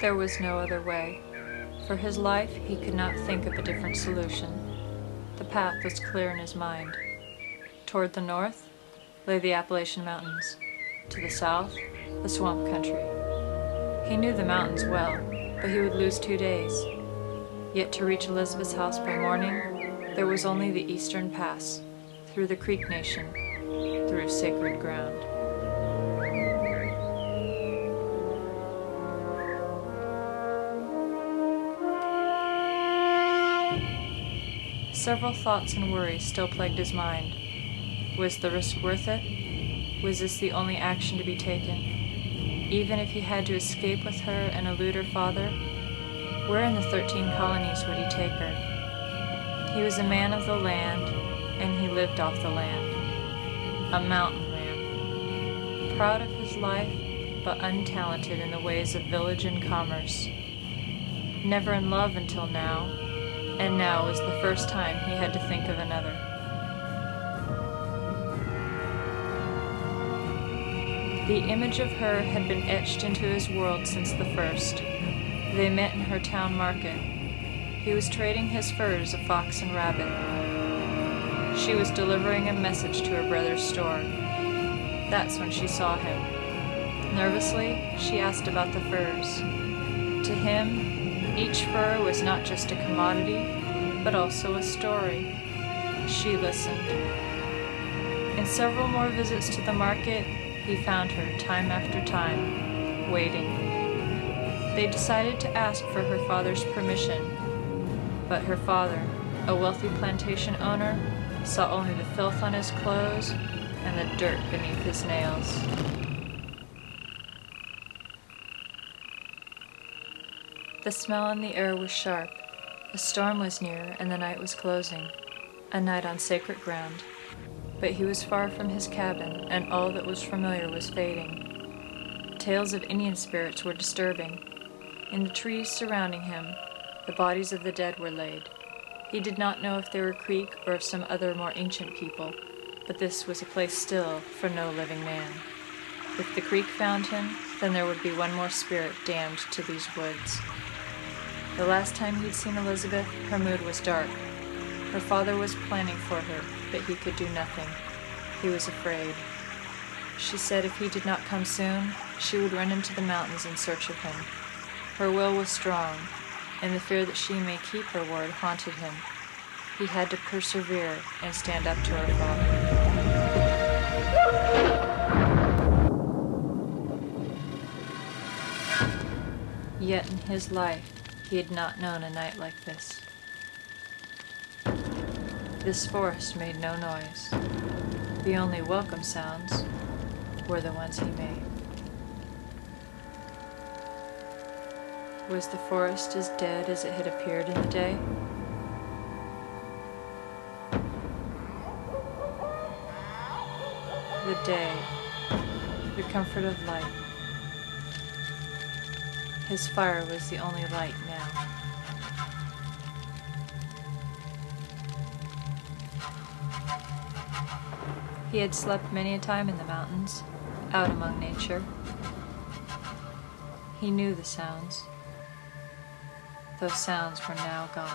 There was no other way. For his life, he could not think of a different solution. The path was clear in his mind. Toward the north lay the Appalachian Mountains. To the south, the swamp country. He knew the mountains well, but he would lose 2 days. Yet to reach Elizabeth's house by morning, there was only the eastern pass, through the Creek Nation, through sacred ground. Several thoughts and worries still plagued his mind. Was the risk worth it? Was this the only action to be taken? Even if he had to escape with her and elude her father, where in the 13 colonies would he take her? He was a man of the land, and he lived off the land. A mountain man. Proud of his life, but untalented in the ways of village and commerce. Never in love until now, and now was the first time he had to think of another. The image of her had been etched into his world since the first. They met in her town market. He was trading his furs of fox and rabbit. She was delivering a message to her brother's store. That's when she saw him. Nervously, she asked about the furs. To him, each fur was not just a commodity, but also a story. She listened. In several more visits to the market, he found her time after time, waiting. They decided to ask for her father's permission, but her father, a wealthy plantation owner, saw only the filth on his clothes and the dirt beneath his nails. The smell in the air was sharp. A storm was near and the night was closing, a night on sacred ground. But he was far from his cabin, and all that was familiar was fading. Tales of Indian spirits were disturbing. In the trees surrounding him, the bodies of the dead were laid. He did not know if they were Creek or of some other more ancient people, but this was a place still for no living man. If the Creek found him, then there would be one more spirit damned to these woods. The last time he'd seen Elizabeth, her mood was dark. Her father was planning for her, but he could do nothing. He was afraid. She said if he did not come soon, she would run into the mountains in search of him. Her will was strong, and the fear that she may keep her word haunted him. He had to persevere and stand up to her father. Yet in his life, he had not known a night like this. This forest made no noise. The only welcome sounds were the ones he made. Was the forest as dead as it had appeared in the day? The day, the comfort of light. His fire was the only light now. He had slept many a time in the mountains, out among nature. He knew the sounds. Those sounds were now gone.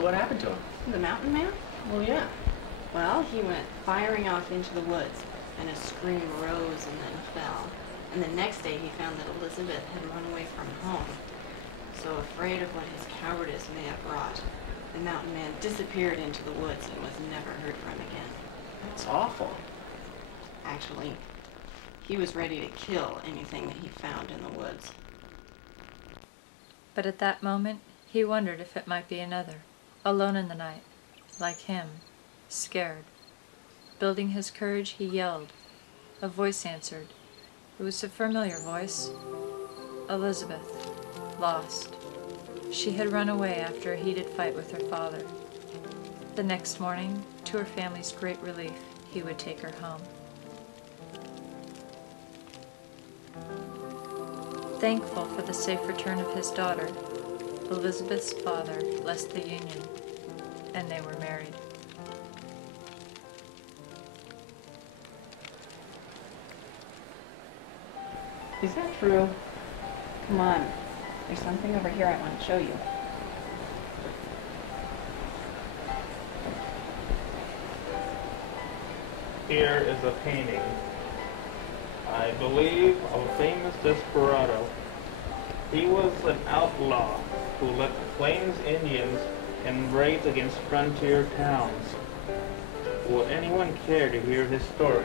So what happened to him? The mountain man? Well, yeah. Well, he went firing off into the woods, and his scream rose and then fell. And the next day he found that Elizabeth had run away from home. So afraid of what his cowardice may have brought, the mountain man disappeared into the woods and was never heard from again. That's awful. Actually, he was ready to kill anything that he found in the woods. But at that moment, he wondered if it might be another, alone in the night, like him, scared. Building his courage, he yelled. A voice answered. It was a familiar voice. Elizabeth, lost. She had run away after a heated fight with her father. The next morning, to her family's great relief, he would take her home. Thankful for the safe return of his daughter, Elizabeth's father blessed the union, and they were married. Is that true? Come on. There's something over here I want to show you. Here is a painting, I believe, of a famous desperado. He was an outlaw who led the Plains Indians in raids against frontier towns. Would anyone care to hear his story?